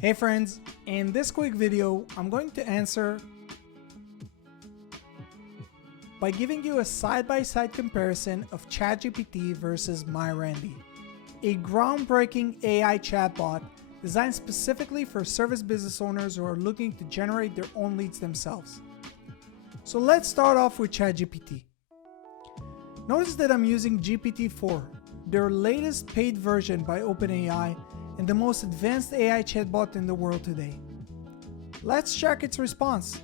Hey friends, in this quick video, I'm going to answer by giving you a side-by-side comparison of ChatGPT versus MyRandy, a groundbreaking AI chatbot designed specifically for service business owners who are looking to generate their own leads themselves. So let's start off with ChatGPT. Notice that I'm using GPT-4, their latest paid version by OpenAI and the most advanced AI chatbot in the world today. Let's check its response.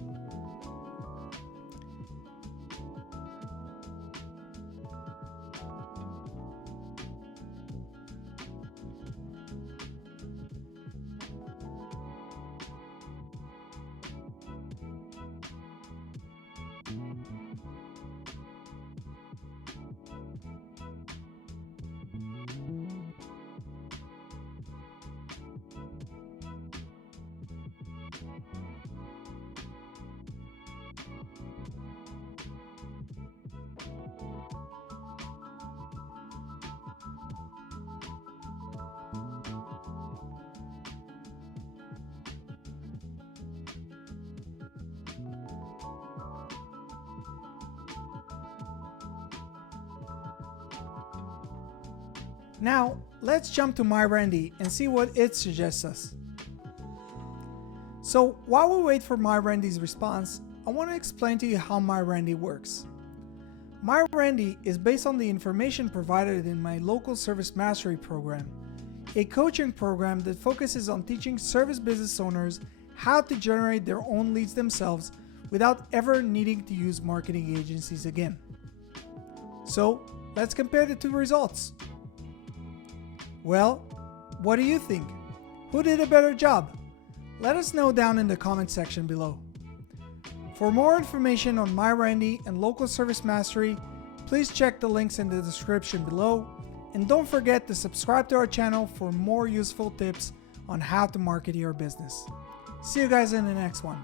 Now, let's jump to MyRandy and see what it suggests us. So, while we wait for MyRandy's response, I want to explain to you how MyRandy works. MyRandy is based on the information provided in my local service mastery program, a coaching program that focuses on teaching service business owners how to generate their own leads themselves without ever needing to use marketing agencies again. So, let's compare the two results. Well, what do you think? Who did a better job? Let us know down in the comment section below. For more information on MyRandy and Local Service Mastery, please check the links in the description below, and don't forget to subscribe to our channel for more useful tips on how to market your business. See you guys in the next one.